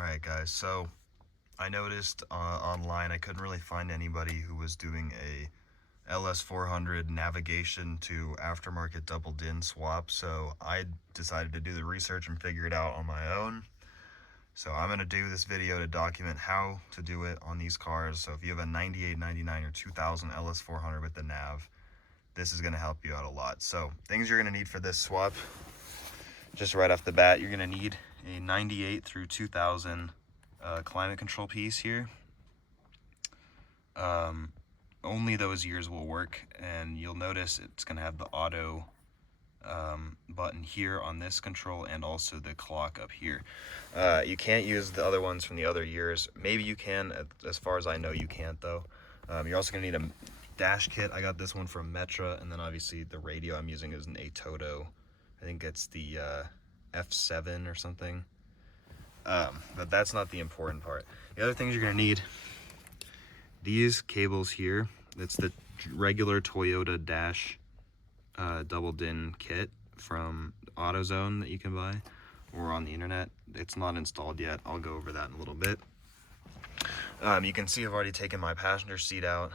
Alright guys, so I noticed online I couldn't really find anybody who was doing a LS400 navigation to aftermarket double DIN swap, so I decided to do the research and figure it out on my own. So I'm going to do this video to document how to do it on these cars. So if you have a 98, 99, or 2000 LS400 with the nav, this is going to help you out a lot. So things you're going to need for this swap, just right off the bat, you're going to need a 98 through 2000 climate control piece here. Only those years will work, and you'll notice it's going to have the auto button here on this control and also the clock up here. You can't use the other ones from the other years. Maybe you can, as far as I know you can't though. You're also going to need a dash kit. I got this one from Metra, and then obviously the radio I'm using is an ATOTO. I think it's the F7 or something. But that's not the important part. The other things you're going to need, these cables here. It's the regular Toyota dash double DIN kit from Autozone that you can buy or on the internet. It's not installed yet. I'll go over that in a little bit. You can see I've already taken my passenger seat out,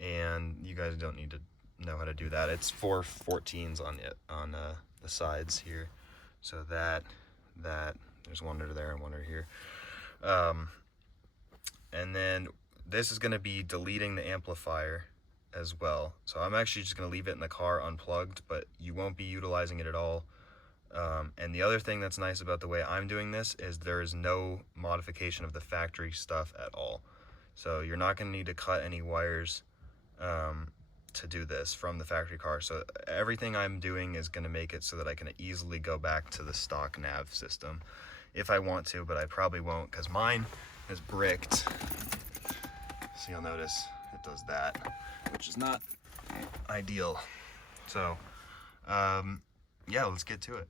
and you guys don't need to know how to do that. It's 4 14s on the sides here. So that there's one under there and one under here. And then this is going to be deleting the amplifier as well. So I'm actually just going to leave it in the car unplugged, but you won't be utilizing it at all. And the other thing that's nice about the way I'm doing this is there is no modification of the factory stuff at all. So you're not going to need to cut any wires to do this from the factory car. So everything I'm doing is going to make it so that I can easily go back to the stock nav system if I want to, but I probably won't because mine is bricked. So you'll notice it does that, which is not ideal. So yeah, let's get to it.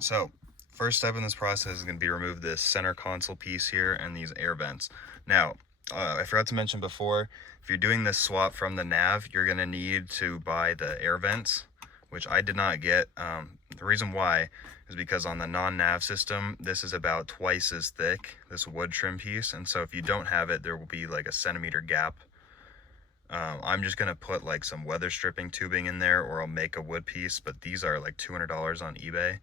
So first step in this process is going to be remove this center console piece here and these air vents. Now I forgot to mention before, if you're doing this swap from the nav, you're going to need to buy the air vents, which I did not get. The reason why is because on the non-nav system, this is about twice as thick, this wood trim piece, and so if you don't have it, there will be like a centimeter gap. I'm just going to put like some weather stripping tubing in there, or I'll make a wood piece, but these are like $200 on eBay,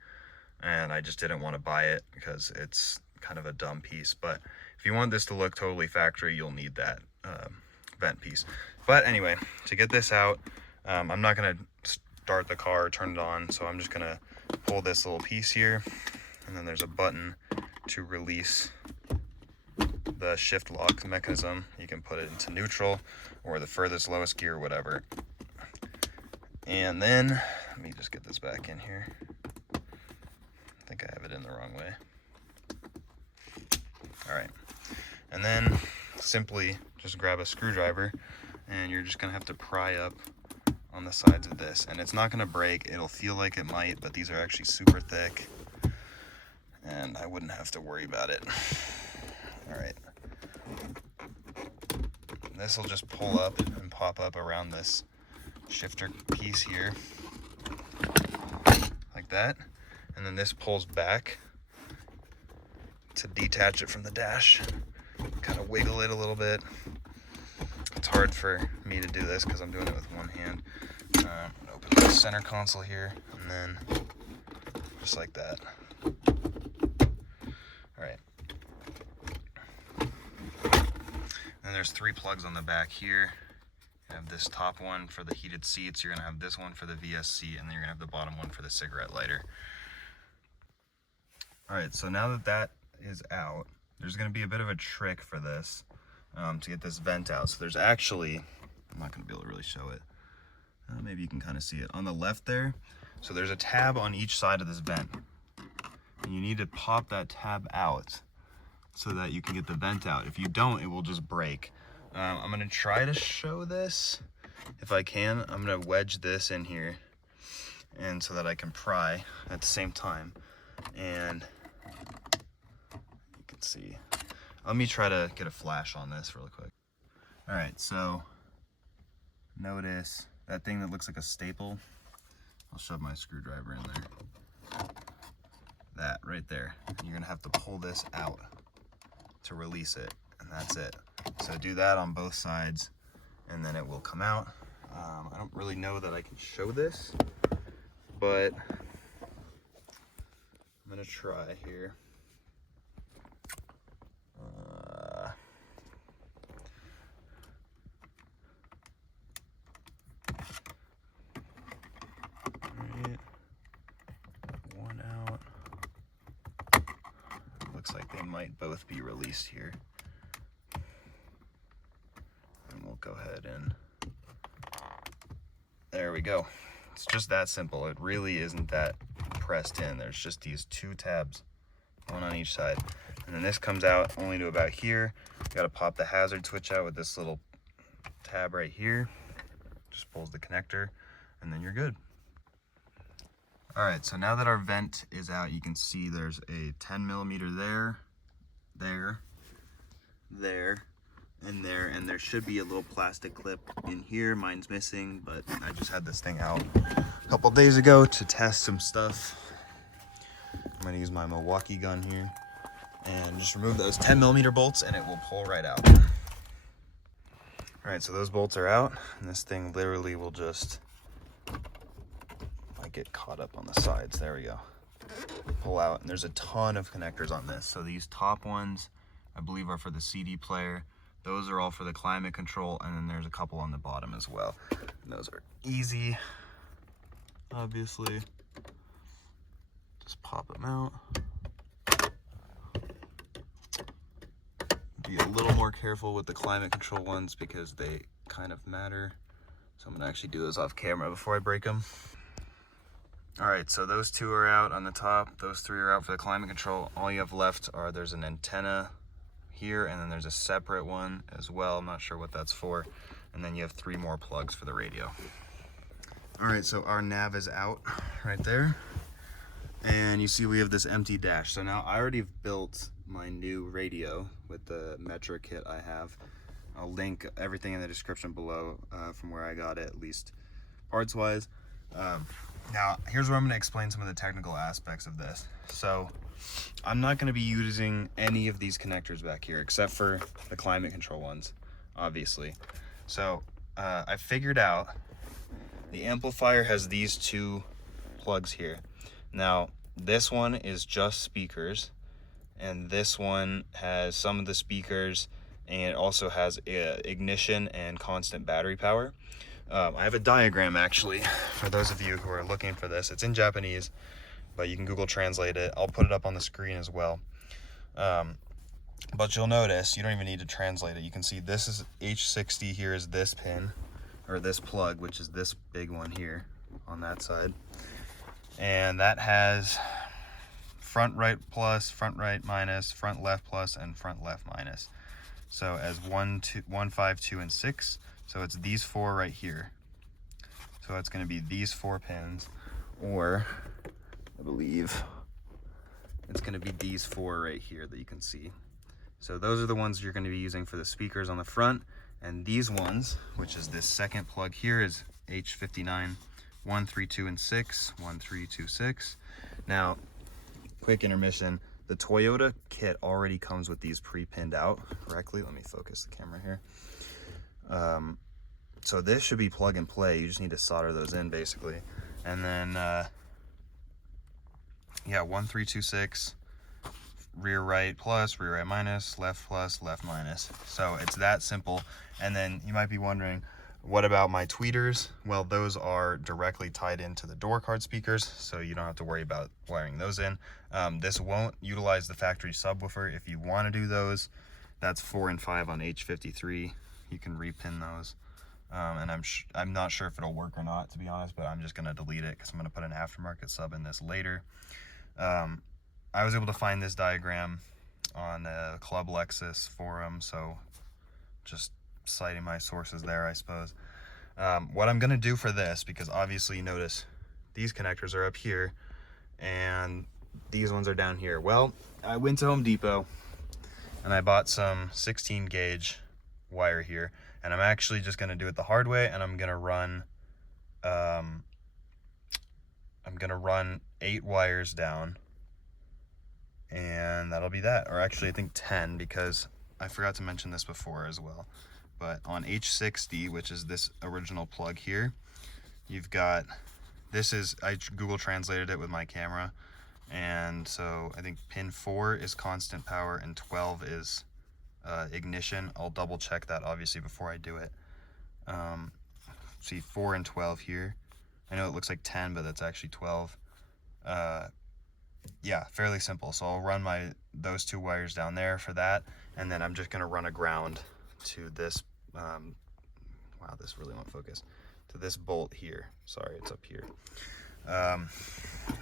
and I just didn't want to buy it because it's kind of a dumb piece. But if you want this to look totally factory, you'll need that vent piece. But anyway, to get this out, I'm not going to start the car, turn it on, so I'm just going to pull this little piece here, and then there's a button to release the shift lock mechanism. You can put it into neutral or the furthest lowest gear, whatever. And then let me just get this back in here. I think I have it in the wrong way. All right, and then simply just grab a screwdriver, and you're just gonna have to pry up on the sides of this, and it's not gonna break. It'll feel like it might, but these are actually super thick, and I wouldn't have to worry about it. All right, this will just pull up and pop up around this shifter piece here, like that, and then this pulls back to detach it from the dash. Kind of wiggle it a little bit. It's hard for me to do this because I'm doing it with one hand. Open the center console here, and then just like that. All right. And there's 3 plugs on the back here. You have this top one for the heated seats. You're gonna have this one for the VSC, and then you're gonna have the bottom one for the cigarette lighter. All right, so now that that is out, there's going to be a bit of a trick for this to get this vent out. So there's actually, I'm not going to be able to really show it. Maybe you can kind of see it on the left there. So there's a tab on each side of this vent, and you need to pop that tab out so that you can get the vent out. If you don't, it will just break. I'm going to try to show this if I can. I'm going to wedge this in here, and so that I can pry at the same time. And you can see, let me try to get a flash on this really quick. All right, so notice that thing that looks like a staple. I'll shove my screwdriver in there. That right there. You're gonna have to pull this out. to release it, and that's it. So do that on both sides, and then it will come out. I don't really know that I can show this, but I'm gonna try here. Right, one out. Looks like they might both be released here. And we'll go ahead and, there we go. It's just that simple. It really isn't that pressed in. There's just these two tabs, one on each side. And then this comes out only to about here. You gotta pop the hazard switch out with this little tab right here. Just pulls the connector, and then you're good. All right, so now that our vent is out, you can see there's a 10mm there, and there should be a little plastic clip in here. Mine's missing, but I just had this thing out a couple days ago to test some stuff. I'm gonna use my Milwaukee gun here and just remove those 10mm bolts, and it will pull right out. All right, so those bolts are out, and this thing literally will just get caught up on the sides. There we go. Pull out, and there's a ton of connectors on this. So these top ones, I believe, are for the CD player. Those are all for the climate control, and then there's a couple on the bottom as well. And those are easy, obviously. Just pop them out. Be a little more careful with the climate control ones because they kind of matter. So I'm gonna actually do those off camera before I break them. All right, so those two are out on the top. Those three are out for the climate control. All you have left are, there's an antenna here, and then there's a separate one as well. I'm not sure what that's for. And then you have 3 more plugs for the radio. All right, so our nav is out right there. And you see we have this empty dash. So now I already built my new radio with the Metra kit I have. I'll link everything in the description below from where I got it, at least parts-wise. Now, here's where I'm going to explain some of the technical aspects of this. So, I'm not going to be using any of these connectors back here, except for the climate control ones, obviously. So, I figured out the amplifier has these 2 plugs here. Now, this one is just speakers, and this one has some of the speakers, and it also has ignition and constant battery power. I have a diagram, actually, for those of you who are looking for this. It's in Japanese, but you can Google Translate it. I'll put it up on the screen as well. But you'll notice you don't even need to translate it. You can see this is H60, here is this pin, or this plug, which is this big one here on that side. And that has front right plus, front right minus, front left plus, and front left minus. So as 1, 5, 2, and 6. So it's these 4 right here. So it's going to be these 4 pins, or I believe it's going to be these 4 right here that you can see. So those are the ones you're going to be using for the speakers on the front, and these ones, which is this second plug here, is H59, 1, 3, 2, and 6, 1, 3, 2, 6. Now, quick intermission. The Toyota kit already comes with these pre-pinned out correctly. Let me focus the camera here. So this should be plug and play. You just need to solder those in, basically. And then, yeah, 1, 3, 2, 6, rear right plus, rear right minus, left plus, left minus. So it's that simple. And then you might be wondering, what about my tweeters? Well, those are directly tied into the door card speakers, so you don't have to worry about wiring those in. This won't utilize the factory subwoofer. If you want to do those, that's 4 and 5 on H53. You can repin those. And I'm not sure if it'll work or not, to be honest, but I'm just going to delete it because I'm going to put an aftermarket sub in this later. I was able to find this diagram on a Club Lexus forum, so just citing my sources there, I suppose. What I'm going to do for this, because obviously you notice these connectors are up here and these ones are down here. Well, I went to Home Depot and I bought some 16 gauge wire here, and I'm actually just going to do it the hard way, and I'm going to run 8 wires down, and that'll that'll be that. Or actually I think 10, because I forgot to mention this before as well. But on H60, which is this original plug here, you've got, this is, I Google translated it with my camera, and so I think pin 4 is constant power and 12 is ignition. I'll double check that obviously before I do it. See 4 and 12 here. I know it looks like 10, but that's actually 12. Yeah, fairly simple. So I'll run those 2 wires down there for that, and then I'm just gonna run a ground to this, wow, this really won't focus, to this bolt here. Sorry, it's up here.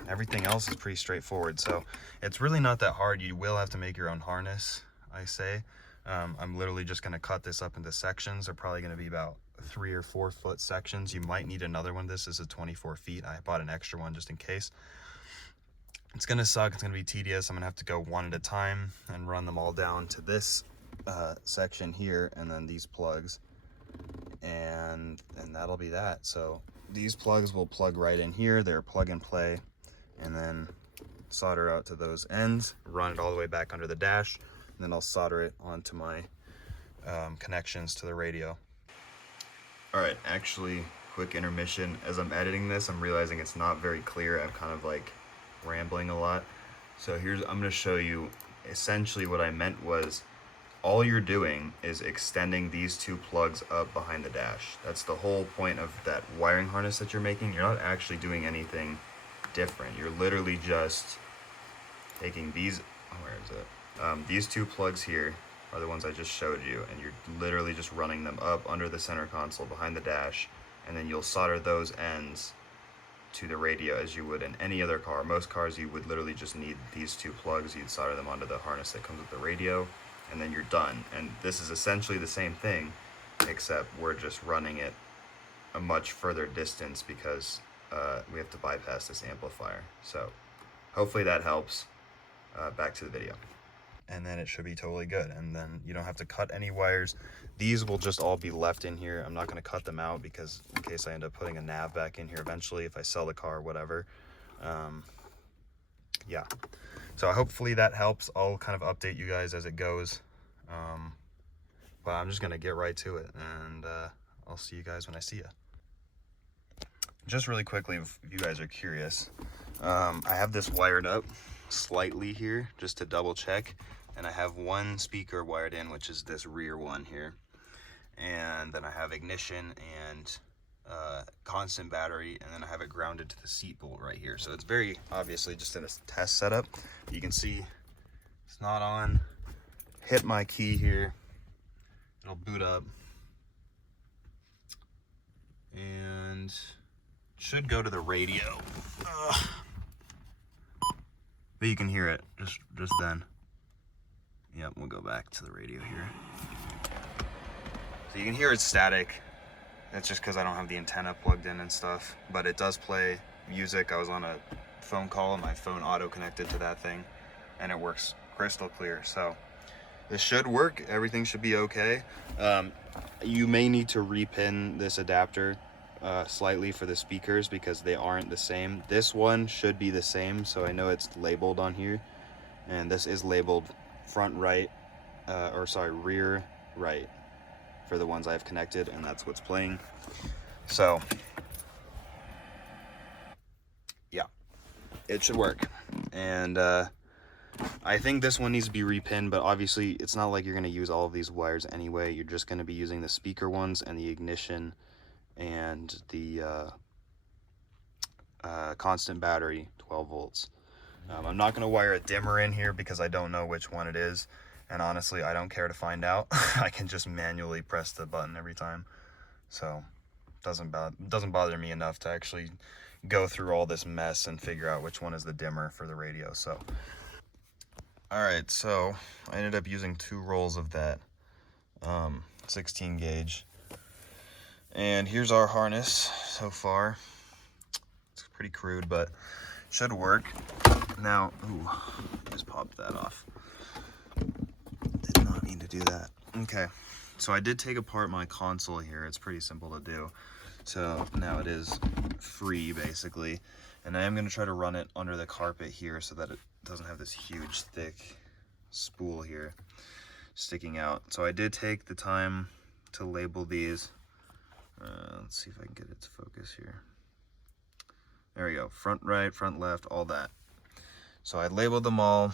Everything else is pretty straightforward, so it's really not that hard. You will have to make your own harness, I say. I'm literally just gonna cut this up into sections. They're probably gonna be about 3 or 4 foot sections. You might need another one. This is a 24 feet. I bought an extra one just in case. It's gonna suck, it's gonna be tedious. I'm gonna have to go one at a time and run them all down to this section here, and then these plugs, and that'll be that. So these plugs will plug right in here. They're plug and play, and then solder out to those ends, run it all the way back under the dash, and then I'll solder it onto my connections to the radio. All right, actually, quick intermission. As I'm editing this, I'm realizing it's not very clear. I'm kind of like rambling a lot. So I'm gonna show you essentially what I meant was, all you're doing is extending these 2 plugs up behind the dash. That's the whole point of that wiring harness that you're making. You're not actually doing anything different. You're literally just taking these, where is it? These 2 plugs here are the ones I just showed you, and you're literally just running them up under the center console behind the dash, and then you'll solder those ends to the radio as you would in any other car. Most cars you would literally just need these 2 plugs. You'd solder them onto the harness that comes with the radio, and then you're done. And this is essentially the same thing, except we're just running it a much further distance because we have to bypass this amplifier. So hopefully that helps. Back to the video. And then it should be totally good, and then you don't have to cut any wires. These will just all be left in here. I'm not going to cut them out because in case I end up putting a nav back in here eventually if I sell the car or whatever. Yeah, so hopefully that helps. I'll kind of update you guys as it goes, but I'm just going to get right to it, and I'll see you guys when I see you. Just really quickly, if you guys are curious, I have this wired up slightly here just to double check, and I have one speaker wired in, which is this rear one here, and then I have ignition and constant battery, and then I have it grounded to the seat bolt right here. So it's very obviously just in a test setup. You can see it's not on. Hit my key here, it'll boot up and should go to the radio. But you can hear it just then. Yep, we'll go back to the radio here. So you can hear it's static. That's just because I don't have the antenna plugged in and stuff. But it does play music. I was on a phone call and my phone auto connected to that thing, and it works crystal clear. So this should work. Everything should be okay. You may need to repin this adapter slightly for the speakers because they aren't the same. This one should be the same, so I know it's labeled on here, and this is labeled front right, rear right for the ones I've connected, and that's what's playing. So yeah, it should work. And I think this one needs to be repinned, but obviously it's not like you're going to use all of these wires anyway. You're just going to be using the speaker ones and the ignition and the constant battery, 12 volts. I'm not going to wire a dimmer in here because I don't know which one it is, and honestly I don't care to find out. I can just manually press the button every time, so it doesn't bother me enough to actually go through all this mess and figure out which one is the dimmer for the radio. So alright, so I ended up using 2 rolls of that 16 gauge. And here's our harness so far. It's pretty crude, but should work. Now, ooh, just popped that off. Did not mean to do that. Okay, so I did take apart my console here. It's pretty simple to do. So now it is free, basically. And I am going to try to run it under the carpet here so that it doesn't have this huge, thick spool here sticking out. So I did take the time to label these. Let's see if I can get it to focus here. There we go, front right, front left, all that. So I labeled them all.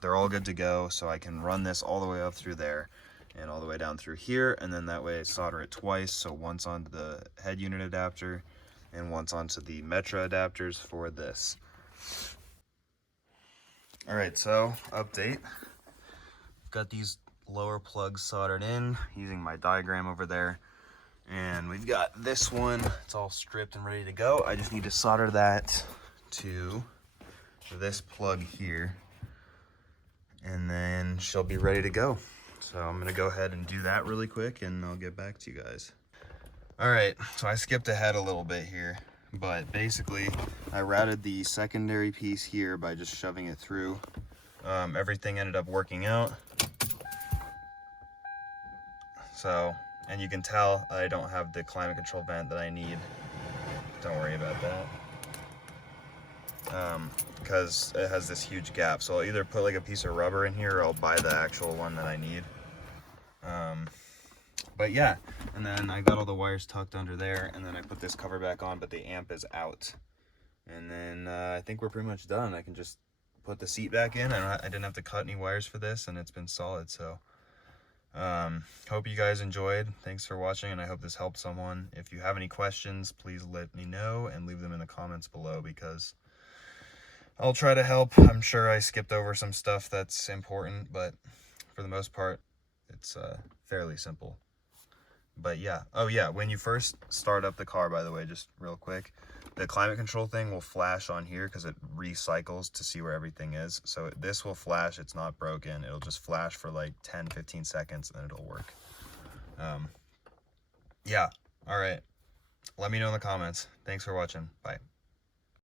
They're all good to go, so I can run this all the way up through there and all the way down through here, and then that way I solder it twice, so once onto the head unit adapter and once onto the Metra adapters for this. All right, so update. I've got these lower plugs soldered in using my diagram over there, and we've got this one, it's all stripped and ready to go. I just need to solder that to this plug here, and then she'll be ready to go. So I'm gonna go ahead and do that really quick and I'll get back to you guys. All right, so I skipped ahead a little bit here, but basically I routed the secondary piece here by just shoving it through. Everything ended up working out. So, and you can tell I don't have the climate control vent that I need. Don't worry about that. Because it has this huge gap, so I'll either put like a piece of rubber in here or I'll buy the actual one that I need. But yeah, and then I got all the wires tucked under there, and then I put this cover back on, but the amp is out. And then I think we're pretty much done. I can just put the seat back in. I didn't have to cut any wires for this, and it's been solid. So hope you guys enjoyed. Thanks for watching, and I hope this helped someone. If you have any questions, please let me know and leave them in the comments below, because I'll try to help. I'm sure I skipped over some stuff that's important, but for the most part, it's fairly simple. But yeah, oh yeah, when you first start up the car, by the way, just real quick, the climate control thing will flash on here because it recycles to see where everything is. So this will flash, it's not broken. It'll just flash for like 10-15 seconds and then it'll work. Yeah, all right. Let me know in the comments. Thanks for watching. Bye.